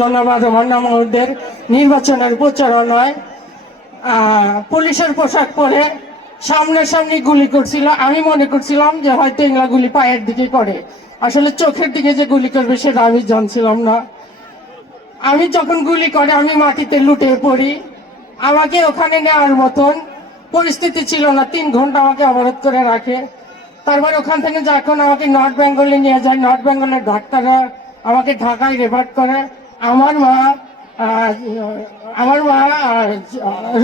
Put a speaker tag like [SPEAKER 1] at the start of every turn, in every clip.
[SPEAKER 1] জনবাদ মহানগরদের নির্বাচনের প্রচারণায় পুলিশের পোশাক পরে সামনাসামনি গুলি করছিল। আমি মনে করছিলাম যে হয়তো এগুলা গুলি পায়ের দিকে করে। আসলে চোখের দিকে যে গুলি করবে সেটা আমি জানছিলাম না। আমি যখন গুলি করে, আমি মাটিতে লুটে পড়ি। আমাকে ওখানে নেওয়ার মতন পরিস্থিতি ছিল না। তিন ঘণ্টা আমাকে অবরোধ করে রাখে। তারপর ওখান থেকে যখন আমাকে নর্থ বেঙ্গলে নিয়ে যায়, নর্থ বেঙ্গলের ডাক্তাররা আমাকে ঢাকায় রেফার করে। আমার মা আমার মা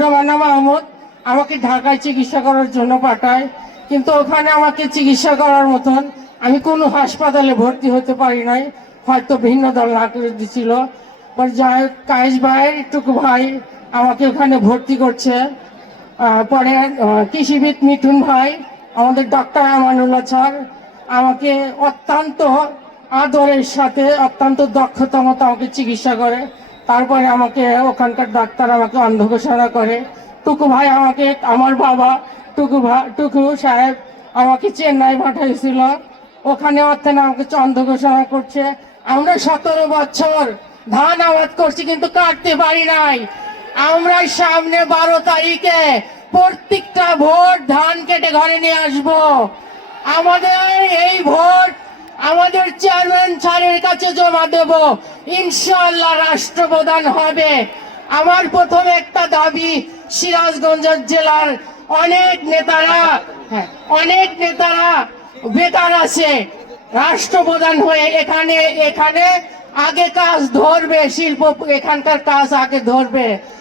[SPEAKER 1] রোমানা মাহমুদ আমাকে ঢাকায় চিকিৎসা করার জন্য পাঠায়। কিন্তু ওখানে আমাকে চিকিৎসা করার মতন আমি কোনো হাসপাতালে ভর্তি হতে পারি নাই। হয়তো ভিন্ন দল না করে দিছিল যাই হোক, কায়েস ভাই টুকু ভাই আমাকে ওখানে ভর্তি করছে। পরে কৃষিবিদ মিঠুন ভাই আমাদের ডক্টর আমানুল্লাহ স্যার আমাকে অত্যন্ত আদরের সাথে অত্যন্ত দক্ষতা মতো আমাকে চিকিৎসা করে। তারপরে আমাকে ওখানকার ডাক্তার আমাকে অন্ধ ঘোষণা করে। টুকু ভাই আমাকে, আমার বাবা, টুকু ভাই টুকু সাহেব আমাকে চেন্নাই পাঠাইছিল ওখানে অর্থেন আমাকে অন্ধ ঘোষণা করছে। আমরা সতেরো বছর ধান আবাদ করছি কিন্তু কাটতে পারি নাই। আমরা সামনে বারো তারিখে প্রত্যেকটা ভোট ধান কেটে ঘরে নিয়ে আসব। আমাদের এই ভোট আমাদের চেয়ারম্যান স্যারের কাছে জমা দেব। ইনশাল্লাহ রাষ্ট্রপ্রধান হবে। আমার প্রথম একটা দাবি সিরাজগঞ্জ জেলার অনেক নেতারা হ্যাঁ, অনেক নেতারা বেকার আছে। রাষ্ট্রপ্রধান হয়ে এখানে এখানে আগে কাজ ধরবে শিল্প এখানকার কাজ আগে ধরবে।